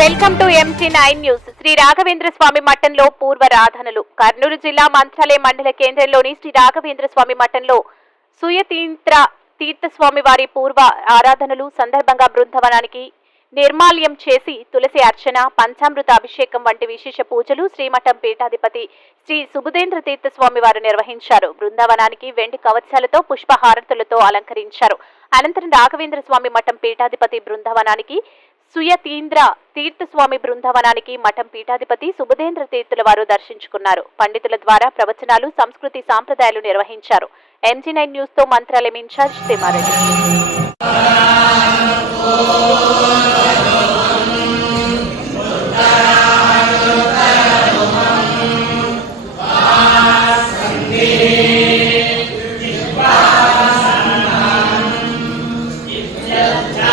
Welcome to MT nine news. Shri Raghavendra Swami మఠంలో పూర్వరాధనలు కర్నూలు జిల్లా మంత్రాలయ మండల కేంద్రంలోని శ్రీ రాఘవేంద్ర స్వామి మఠంలో సుయతీంత్ర తీర్థస్వామి వారి పూర్వ ఆరాధనలు సందర్భంగా బృందవనానికి నిర్మాల్యం చేసి తులసి అర్చన పంచామృత అభిషేకం వంటి విశేష పూజలు శ్రీమఠం పీఠాధిపతి శ్రీ సుబుధేంద్ర తీర్థస్వామి వారు నిర్వహించారు. బృందావనానికి వెండి కవచాలతో పుష్పహారతులతో అలంకరించారు. అనంతరం రాఘవేంద్ర స్వామి మఠం పీఠాధిపతి బృందావనానికి సుయతీంద్ర తీర్థస్వామి బృందావనానికి మఠం పీఠాధిపతి సుబుధేంద్ర తీర్థుల వారు దర్శించుకున్నారు పండితుల ద్వారా ప్రవచనాలు సంస్కృతి సాంప్రదాయాలు నిర్వహించారు ఎంజీ నైన్ న్యూస్తో మంత్రాలయం ఇన్ఛార్జ్ తిమారెడ్డి Yeah.